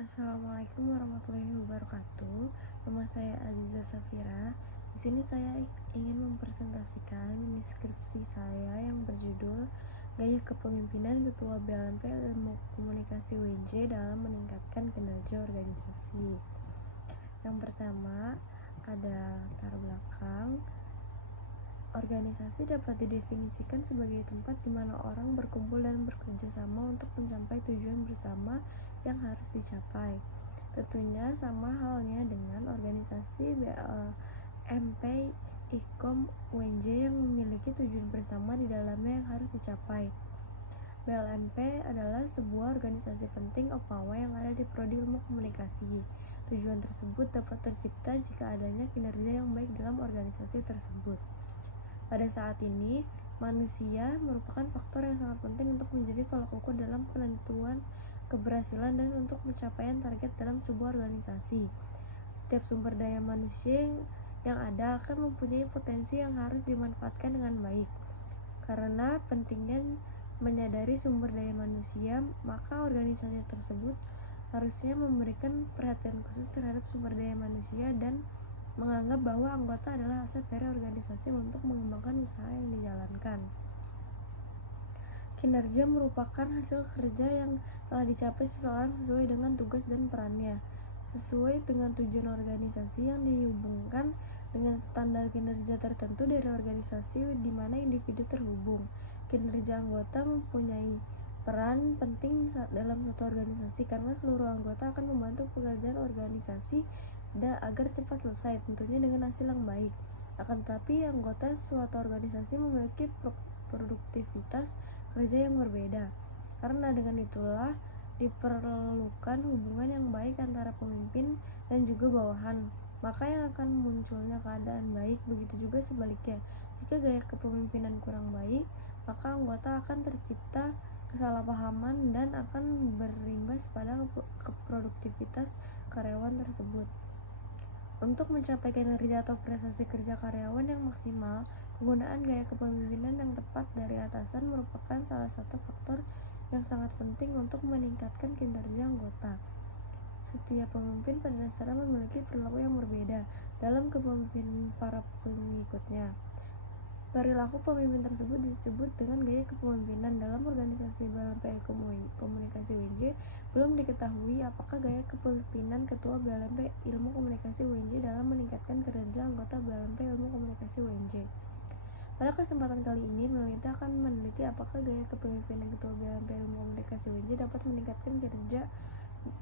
Assalamualaikum warahmatullahi wabarakatuh. Nama saya Aziza Safira. Di sini saya ingin mempresentasikan mini skripsi saya yang berjudul Gaya Kepemimpinan Ketua BLMP Ilmu Komunikasi UNJ dalam Meningkatkan Kinerja Organisasi. Yang pertama ada latar belakang. Organisasi dapat didefinisikan sebagai tempat di mana orang berkumpul dan bekerja sama untuk mencapai tujuan bersama yang harus dicapai. Tentunya sama halnya dengan organisasi BLMP, IKOM, UNJ yang memiliki tujuan bersama di dalamnya yang harus dicapai. BLMP adalah sebuah organisasi penting Opawa yang ada di Prodi Ilmu Komunikasi. Tujuan tersebut dapat tercipta jika adanya kinerja yang baik dalam organisasi tersebut. Pada saat ini, manusia merupakan faktor yang sangat penting untuk menjadi tolak ukur dalam penentuan keberhasilan dan untuk pencapaian target dalam sebuah organisasi. Setiap sumber daya manusia yang ada akan mempunyai potensi yang harus dimanfaatkan dengan baik. Karena pentingnya menyadari sumber daya manusia, maka organisasi tersebut harusnya memberikan perhatian khusus terhadap sumber daya manusia dan menganggap bahwa anggota adalah aset dari organisasi untuk mengembangkan usaha yang dijalankan. Kinerja merupakan hasil kerja yang telah dicapai seseorang sesuai dengan tugas dan perannya, sesuai dengan tujuan organisasi yang dihubungkan dengan standar kinerja tertentu dari organisasi di mana individu terhubung. Kinerja anggota mempunyai peran penting dalam suatu organisasi karena seluruh anggota akan membantu pekerjaan organisasi agar cepat selesai, tentunya dengan hasil yang baik. Akan tetapi anggota suatu organisasi memiliki produktivitas kerja yang berbeda. Karena dengan itulah diperlukan hubungan yang baik antara pemimpin dan juga bawahan. Maka yang akan munculnya keadaan baik, begitu juga sebaliknya. Jika gaya kepemimpinan kurang baik, maka anggota akan tercipta kesalahpahaman dan akan berimbas pada produktivitas karyawan tersebut. Untuk mencapai kinerja atau prestasi kerja karyawan yang maksimal, penggunaan gaya kepemimpinan yang tepat dari atasan merupakan salah satu faktor yang sangat penting untuk meningkatkan kinerja anggota. Setiap pemimpin pada dasarnya memiliki perilaku yang berbeda dalam kepemimpinan para pengikutnya. Perilaku pemimpin tersebut disebut dengan gaya kepemimpinan. Dalam organisasi BLMP Komunikasi UNJ belum diketahui apakah gaya kepemimpinan Ketua BLMP Ilmu Komunikasi UNJ dalam meningkatkan kinerja anggota BLMP Ilmu Komunikasi UNJ. Pada kesempatan kali ini, peneliti akan meneliti apakah gaya kepemimpinan Ketua BLMP Ilmu Komunikasi UNJ dapat meningkatkan kinerja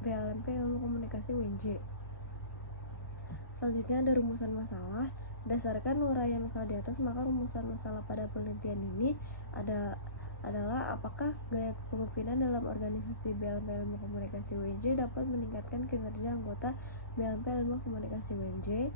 BLMP Ilmu Komunikasi UNJ. Selanjutnya ada rumusan masalah. Berdasarkan uraian masalah di atas, maka rumusan masalah pada penelitian ini adalah apakah gaya kepemimpinan dalam organisasi BLMP Ilmu Komunikasi UNJ dapat meningkatkan kinerja anggota BLMP Ilmu Komunikasi UNJ.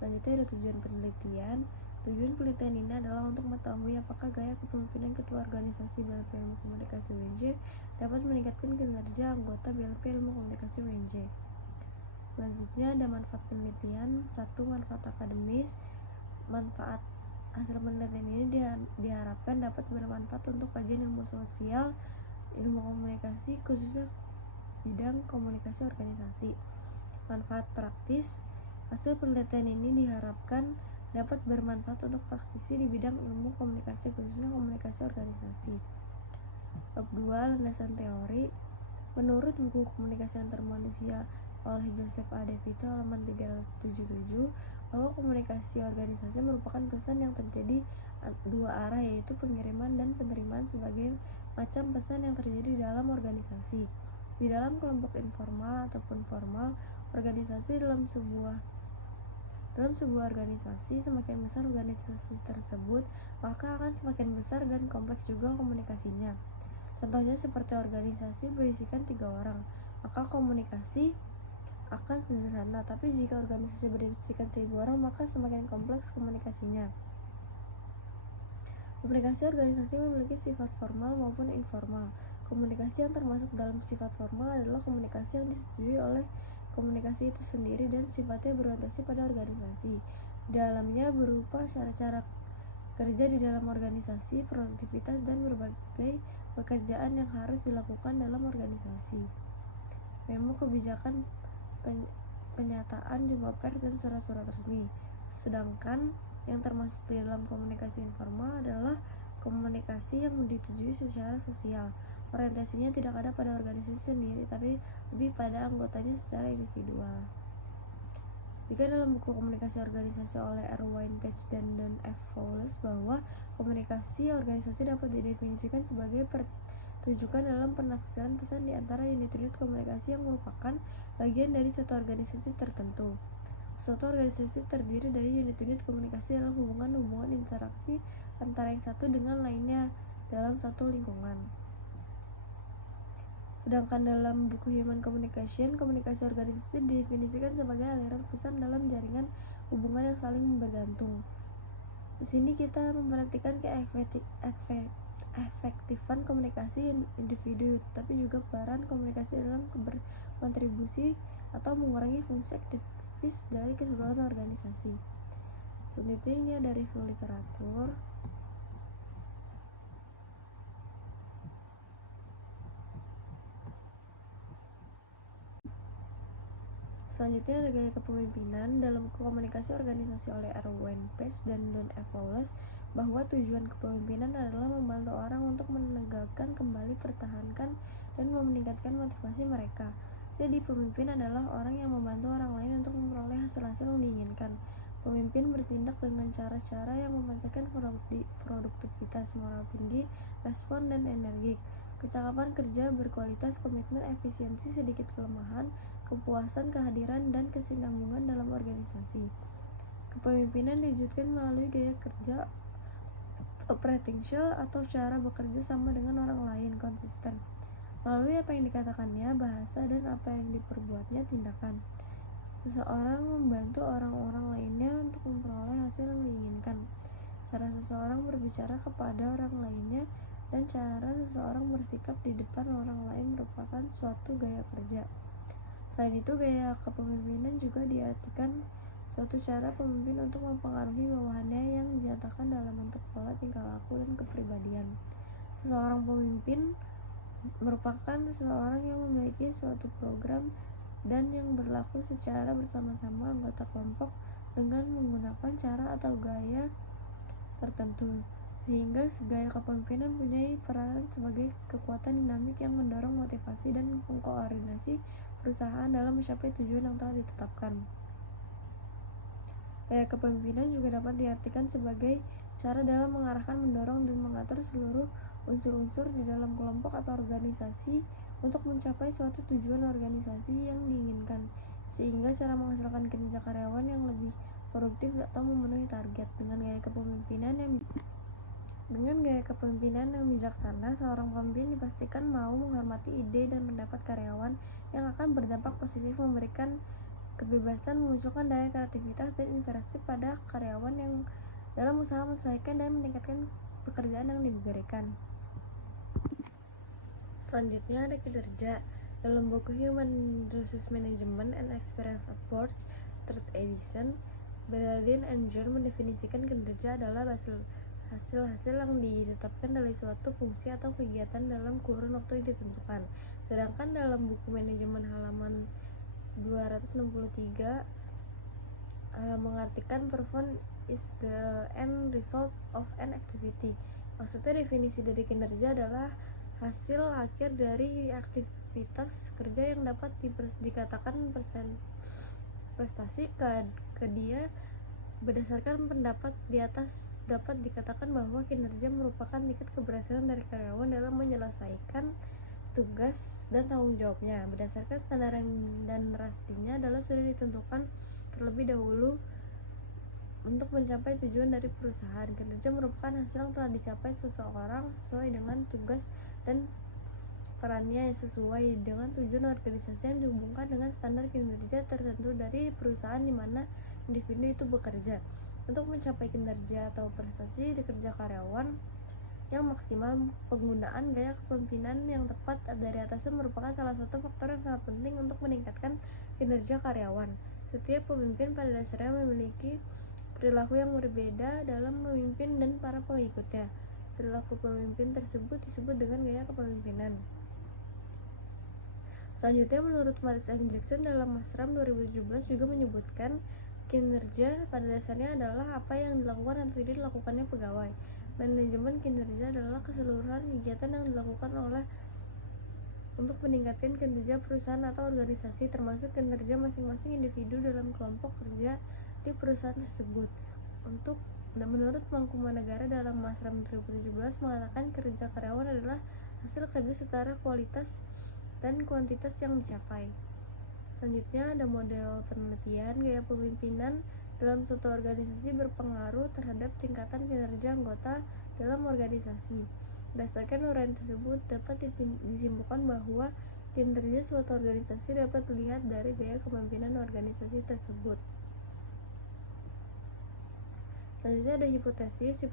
Selanjutnya ada tujuan penelitian. Tujuan penelitian ini adalah untuk mengetahui apakah gaya kepemimpinan ketua organisasi BLMP Ilmu Komunikasi UNJ dapat meningkatkan kinerja anggota BLMP Ilmu Komunikasi UNJ. Selanjutnya ada manfaat penelitian. 1. Manfaat akademis. Manfaat hasil penelitian ini diharapkan dapat bermanfaat untuk kajian ilmu sosial, ilmu komunikasi, khususnya bidang komunikasi organisasi. Manfaat praktis. Hasil penelitian ini diharapkan dapat bermanfaat untuk praktisi di bidang ilmu komunikasi, khususnya komunikasi organisasi. Bab 2. Landasan teori. Menurut buku Komunikasi Antar Manusia oleh Joseph A. DeVito halaman 377, bahwa komunikasi organisasi merupakan pesan yang terjadi dua arah, yaitu pengiriman dan penerimaan sebagai macam pesan yang terjadi dalam organisasi. Di dalam kelompok informal ataupun formal organisasi dalam sebuah organisasi, semakin besar organisasi tersebut, maka akan semakin besar dan kompleks juga komunikasinya. Contohnya seperti organisasi berisikan 3 orang, maka komunikasi akan sederhana, tapi jika organisasi berisikan 1000 orang, maka semakin kompleks komunikasinya. Komunikasi organisasi memiliki sifat formal maupun informal. Komunikasi yang termasuk dalam sifat formal adalah komunikasi yang disetujui oleh komunikasi itu sendiri dan sifatnya berorientasi pada organisasi. Dalamnya berupa cara-cara kerja di dalam organisasi, produktivitas, dan berbagai pekerjaan yang harus dilakukan dalam organisasi. memo kebijakan, penyataan jumpa pers, dan surat-surat resmi. Sedangkan yang termasuk di dalam komunikasi informal adalah komunikasi yang ditujui secara sosial. Orientasinya tidak ada pada organisasi sendiri, tapi lebih pada anggotanya secara individual. Jika dalam buku Komunikasi Organisasi oleh Erwin Page dan Don F. Fowles bahwa komunikasi organisasi dapat didefinisikan sebagai pertunjukan dalam penafsiran pesan di antara unit-unit komunikasi yang merupakan bagian dari suatu organisasi tertentu. Suatu organisasi terdiri dari unit-unit komunikasi dalam hubungan-hubungan interaksi antara yang satu dengan lainnya dalam satu lingkungan. Sedangkan dalam buku Human Communication, komunikasi organisasi didefinisikan sebagai aliran pesan dalam jaringan hubungan yang saling bergantung. Di sini kita memperhatikan keefektifan komunikasi individu, tapi juga peran komunikasi dalam berkontribusi atau mengurangi fungsi aktivis dari keseluruhan organisasi. Selanjutnya ini ada review literatur. Selanjutnya ada gaya kepemimpinan. Dalam buku Komunikasi Organisasi oleh Erwin Page dan Don F. Fowles bahwa tujuan kepemimpinan adalah membantu orang untuk menegakkan kembali, pertahankan, dan meningkatkan motivasi mereka. Jadi pemimpin adalah orang yang membantu orang lain untuk memperoleh hasil-hasil yang diinginkan. Pemimpin bertindak dengan cara-cara yang memancarkan produktivitas, moral tinggi, respon, dan energik, kecakapan kerja berkualitas, komitmen, efisiensi, sedikit kelemahan, kepuasan, kehadiran, dan kesinambungan dalam organisasi. Kepemimpinan diwujudkan melalui gaya kerja operating style atau cara bekerja sama dengan orang lain konsisten melalui apa yang dikatakannya, bahasa, dan apa yang diperbuatnya, tindakan. Seseorang membantu orang-orang lainnya untuk memperoleh hasil yang diinginkan. Cara seseorang berbicara kepada orang lainnya dan cara seseorang bersikap di depan orang lain merupakan suatu gaya kerja. Selain itu, gaya kepemimpinan juga diartikan suatu cara pemimpin untuk mempengaruhi bawahannya yang dinyatakan dalam bentuk pola tingkah laku dan kepribadian. Seseorang pemimpin merupakan seseorang yang memiliki suatu program dan yang berlaku secara bersama-sama anggota kelompok dengan menggunakan cara atau gaya tertentu, sehingga gaya kepemimpinan punya peran sebagai kekuatan dinamik yang mendorong motivasi dan mengkoordinasi perusahaan dalam mencapai tujuan yang telah ditetapkan. Gaya kepemimpinan juga dapat diartikan sebagai cara dalam mengarahkan, mendorong, dan mengatur seluruh unsur-unsur di dalam kelompok atau organisasi untuk mencapai suatu tujuan organisasi yang diinginkan, sehingga cara menghasilkan kinerja karyawan yang lebih produktif atau memenuhi target. Dengan gaya kepemimpinan yang bijaksana, seorang pemimpin dipastikan mau menghormati ide dan pendapat karyawan yang akan berdampak positif, memberikan kebebasan, memunculkan daya kreativitas dan investasi pada karyawan yang dalam usaha menyelesaikan dan meningkatkan pekerjaan yang diberikan. Selanjutnya ada kinerja. Dalam buku Human Resource Management and Experience Approach 3rd edition, Bernardin and John mendefinisikan kinerja adalah hasil-hasil yang ditetapkan dari suatu fungsi atau kegiatan dalam kurun waktu yang ditentukan. Sedangkan dalam buku manajemen halaman 263 mengartikan performance is the end result of an activity. Maksudnya definisi dari kinerja adalah hasil akhir dari aktivitas kerja yang dapat dikatakan prestasi. Ke dia berdasarkan pendapat di atas dapat dikatakan bahwa kinerja merupakan tingkat keberhasilan dari karyawan dalam menyelesaikan tugas dan tanggung jawabnya berdasarkan standar dan rastinya adalah sudah ditentukan terlebih dahulu untuk mencapai tujuan dari perusahaan. Kinerja merupakan hasil yang telah dicapai seseorang sesuai dengan tugas dan perannya yang sesuai dengan tujuan organisasi yang dihubungkan dengan standar kinerja tertentu dari perusahaan di mana individu itu bekerja. Untuk mencapai kinerja atau prestasi di kerja karyawan yang maksimal, penggunaan gaya kepemimpinan yang tepat dari atasnya merupakan salah satu faktor yang sangat penting untuk meningkatkan kinerja karyawan. Setiap pemimpin pada dasarnya memiliki perilaku yang berbeda dalam memimpin dan para pengikutnya. Perilaku pemimpin tersebut disebut dengan gaya kepemimpinan. Selanjutnya, menurut Mattis and Jackson dalam Masram 2017 juga menyebutkan kinerja pada dasarnya adalah apa yang dilakukan atau tidak dilakukannya pegawai. Manajemen kinerja adalah keseluruhan kegiatan yang dilakukan oleh untuk meningkatkan kinerja perusahaan atau organisasi, termasuk kinerja masing-masing individu dalam kelompok kerja di perusahaan tersebut. Menurut Mangkumanegara dalam Masram 2017 mengatakan kerja karyawan adalah hasil kerja secara kualitas dan kuantitas yang dicapai. Selanjutnya ada model penelitian gaya pemimpinan dalam suatu organisasi berpengaruh terhadap tingkatan kinerja anggota dalam organisasi. Berdasarkan uraian tersebut dapat disimpulkan bahwa kinerja suatu organisasi dapat dilihat dari gaya kepemimpinan organisasi tersebut. Selanjutnya ada hipotesis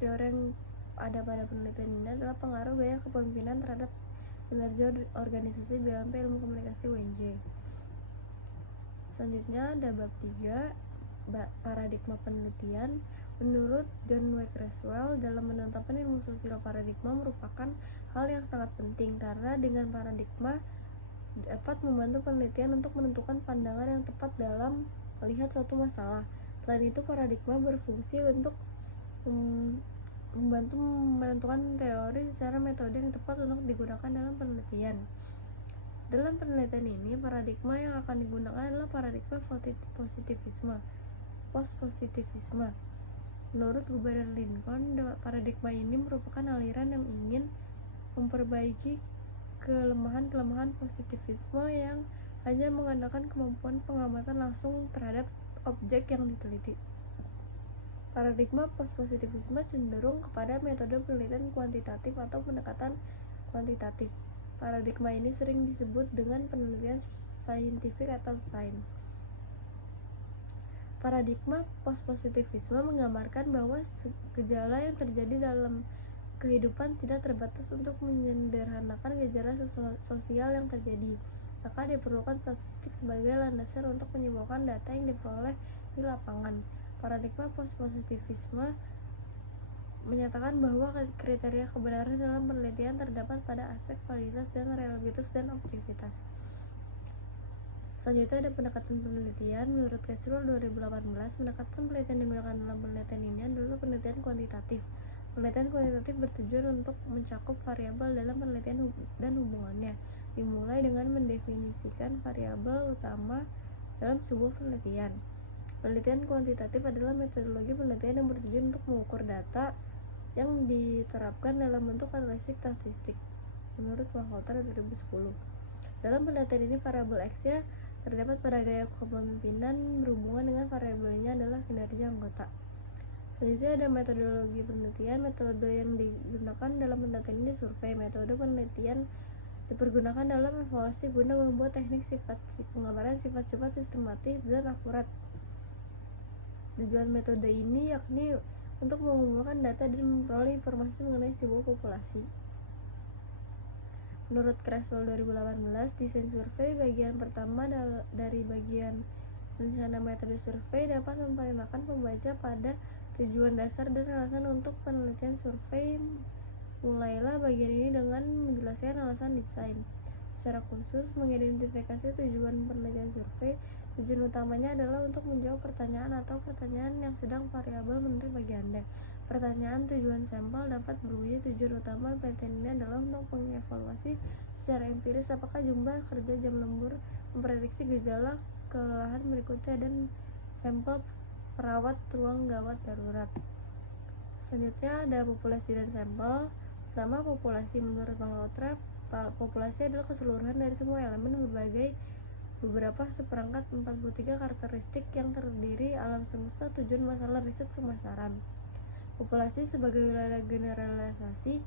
teori yang ada pada penelitian ini adalah pengaruh gaya kepemimpinan terhadap kinerja organisasi BLMP Ilmu Komunikasi UNJ. Selanjutnya ada bab 3 paradigma penelitian. Menurut John W. Creswell, dalam penetapan ilmu sosial paradigma merupakan hal yang sangat penting karena dengan paradigma dapat membantu penelitian untuk menentukan pandangan yang tepat dalam melihat suatu masalah. Selain itu, paradigma berfungsi untuk membantu menentukan teori secara metode yang tepat untuk digunakan dalam penelitian. Dalam penelitian ini, paradigma yang akan digunakan adalah paradigma post-positivisme. Menurut Gubernur Lincoln, paradigma ini merupakan aliran yang ingin memperbaiki kelemahan-kelemahan positivisme yang hanya mengandalkan kemampuan pengamatan langsung terhadap objek yang diteliti. Paradigma post-positivisme cenderung kepada metode penelitian kuantitatif atau pendekatan kuantitatif. Paradigma ini sering disebut dengan penelitian saintifik atau sains. Paradigma post-positivisme menggambarkan bahwa gejala yang terjadi dalam kehidupan tidak terbatas untuk menyederhanakan gejala sosial yang terjadi. Maka diperlukan statistik sebagai landasan untuk menyimpulkan data yang diperoleh di lapangan. Paradigma post-positivisme menyatakan bahwa kriteria kebenaran dalam penelitian terdapat pada aspek validitas dan reliabilitas dan objektivitas. Selanjutnya ada pendekatan penelitian. Menurut Creswell 2018, pendekatan penelitian yang digunakan dalam penelitian ini adalah penelitian kuantitatif. Penelitian kuantitatif bertujuan untuk mencakup variabel dalam penelitian dan hubungannya, dimulai dengan mendefinisikan variabel utama dalam sebuah penelitian. Penelitian kuantitatif adalah metodologi penelitian yang bertujuan untuk mengukur data yang diterapkan dalam bentuk analisis statistik. Menurut Malhotra 2010. Dalam penelitian ini, variabel X-nya terdapat pada gaya kepemimpinan berhubungan dengan variabelnya adalah kinerja anggota. Selanjutnya ada metodologi penelitian. Metode yang digunakan dalam penelitian ini survei. Metode penelitian dipergunakan dalam evaluasi guna membuat teknik penggambaran sifat-sifat sistematis dan akurat. Tujuan metode ini yakni untuk mengumpulkan data dan memperoleh informasi mengenai sebuah populasi. Menurut Creswell 2018, desain survei bagian pertama dari bagian rencana metode survei dapat memperkenalkan pembaca pada tujuan dasar dan alasan untuk penelitian survei. Mulailah bagian ini dengan menjelaskan alasan desain. Secara khusus, mengidentifikasi tujuan penelitian survei. Tujuan utamanya adalah untuk menjawab pertanyaan atau pertanyaan yang sedang variabel menurut bagi Anda. Pertanyaan tujuan sampel dapat berbunyi tujuan utama penelitian ini adalah untuk mengevaluasi secara empiris apakah jumlah kerja jam lembur memprediksi gejala kelelahan berikutnya dan sampel perawat ruang gawat darurat. Selanjutnya ada populasi dan sampel. Pertama, populasi. Menurut Malhotra, populasi adalah keseluruhan dari semua elemen beberapa seperangkat 43 karakteristik yang terdiri alam semesta tujuan masalah riset pemasaran. Populasi sebagai wilayah generalisasi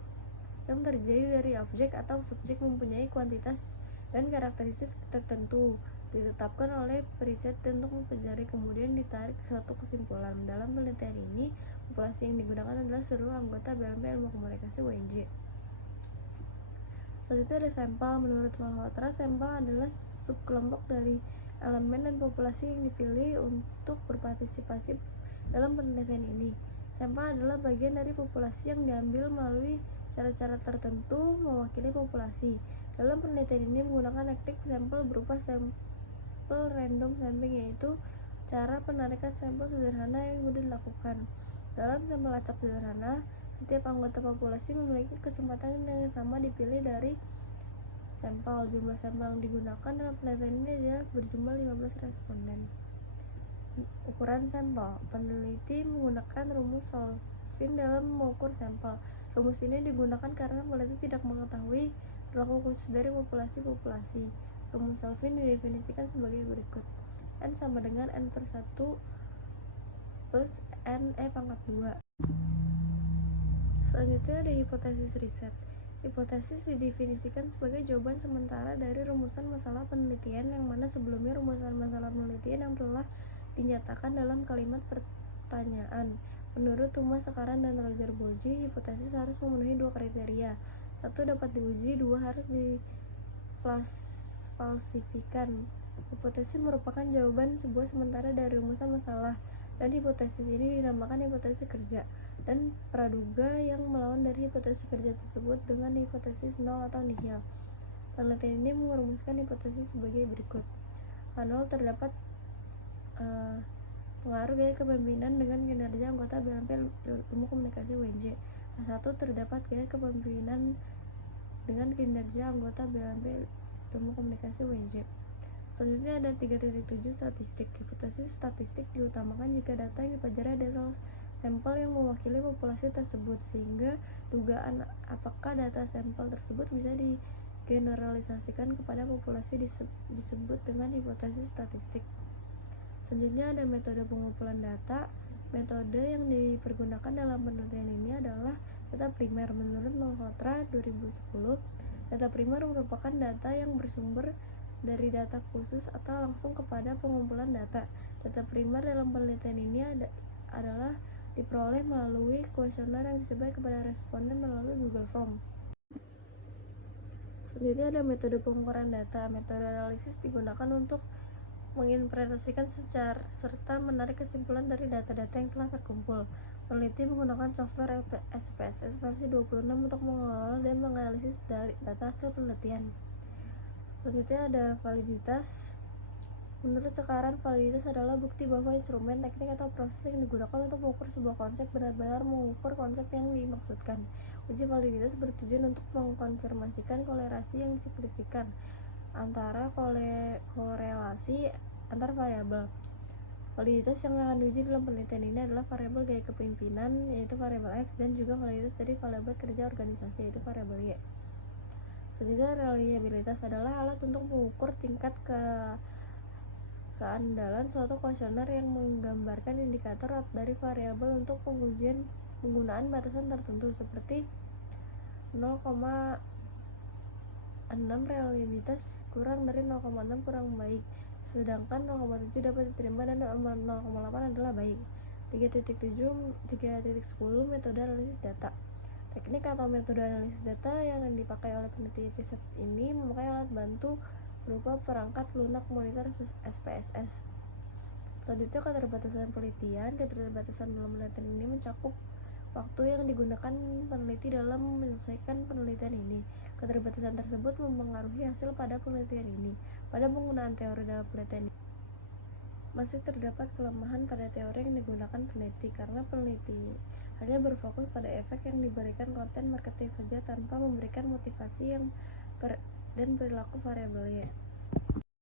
yang terdiri dari objek atau subjek mempunyai kuantitas dan karakteristik tertentu ditetapkan oleh periset untuk mempelajari kemudian ditarik suatu kesimpulan. Dalam penelitian ini, populasi yang digunakan adalah seluruh anggota BLMP Ilmu Komunikasi UNJ. Selanjutnya ada sampel. Menurut Malhotra, sampel adalah subkelompok dari elemen dan populasi yang dipilih untuk berpartisipasi dalam penelitian ini. Sampel adalah bagian dari populasi yang diambil melalui cara-cara tertentu mewakili populasi. Dalam penelitian ini menggunakan teknik sampel berupa sampel random sampling, yaitu cara penarikan sampel sederhana yang mudah dilakukan. Dalam sampel acak sederhana, setiap anggota populasi memiliki kesempatan yang sama dipilih dari sampel. Jumlah sampel yang digunakan dalam penelitian ini adalah berjumlah 15 responden. Ukuran sampel. Peneliti menggunakan rumus Solvin dalam mengukur sampel. Rumus ini digunakan karena peneliti tidak mengetahui perilaku khusus dari populasi-populasi. Rumus Solvin didefinisikan sebagai berikut. N sama dengan N per 1 plus N pangkat 2. Selanjutnya ada hipotesis riset. Hipotesis didefinisikan sebagai jawaban sementara dari rumusan masalah penelitian yang mana sebelumnya rumusan masalah penelitian yang telah dinyatakan dalam kalimat pertanyaan. Menurut Thomas Sekaran dan Roger Boji, hipotesis harus memenuhi 2 kriteria. 1 dapat diuji, 2 harus difalsifikan. Hipotesis merupakan jawaban sebuah sementara dari rumusan masalah, dan hipotesis ini dinamakan hipotesis kerja. Dan praduga yang melawan dari hipotesis kerja tersebut dengan hipotesis nol atau nihil. Penelitian ini merumuskan hipotesis sebagai berikut. K0 terdapat pengaruh gaya kepemimpinan dengan kinerja anggota BMP Ilmu Komunikasi UNJ. K1 terdapat gaya kepemimpinan dengan kinerja anggota BMP Ilmu Komunikasi UNJ. Selanjutnya ada 3.7 statistik. Hipotesis statistik diutamakan jika data yang dipelajari adalah sampel yang mewakili populasi tersebut, sehingga dugaan apakah data sampel tersebut bisa digeneralisasikan kepada populasi disebut dengan hipotesis statistik. Selanjutnya ada metode pengumpulan data. Metode yang dipergunakan dalam penelitian ini adalah data primer. Menurut Malhotra 2010, data primer merupakan data yang bersumber dari data khusus atau langsung kepada pengumpulan data. Data primer dalam penelitian ini adalah diperoleh melalui kuesioner yang disebar kepada responden melalui Google Form. Selanjutnya ada metode pengukuran data. Metode analisis digunakan untuk menginterpretasikan serta menarik kesimpulan dari data-data yang telah terkumpul. Peneliti menggunakan software SPSS versi 26 untuk mengelola dan menganalisis data hasil penelitian. Selanjutnya ada validitas. Menurut Sekaran, validitas adalah bukti bahwa instrumen, teknik, atau proses yang digunakan untuk mengukur sebuah konsep benar-benar mengukur konsep yang dimaksudkan. Uji validitas bertujuan untuk mengkonfirmasikan korelasi yang signifikan antara korelasi antar variabel. Validitas yang akan diuji dalam penelitian ini adalah variabel gaya kepemimpinan, yaitu variabel X, dan juga validitas dari variabel kerja organisasi, yaitu variabel Y. Selanjutnya, reliabilitas adalah alat untuk mengukur tingkat keandalan suatu kuesioner yang menggambarkan indikator dari variabel untuk pengujian penggunaan batasan tertentu seperti 0,6 reliabilitas kurang dari 0,6 kurang baik, sedangkan 0,7 dapat diterima dan 0,8 adalah baik. 3.10 metode analisis data. Teknik atau metode analisis data yang dipakai oleh peneliti riset ini memakai alat bantu berupa perangkat lunak monitor SPSS. Selanjutnya, keterbatasan penelitian. Keterbatasan dalam penelitian ini mencakup waktu yang digunakan peneliti dalam menyelesaikan penelitian ini. Keterbatasan tersebut mempengaruhi hasil pada penelitian ini. Pada penggunaan teori dalam penelitian ini, masih terdapat kelemahan pada teori yang digunakan peneliti, karena peneliti hanya berfokus pada efek yang diberikan konten marketing saja tanpa memberikan motivasi dan perilaku variabelnya.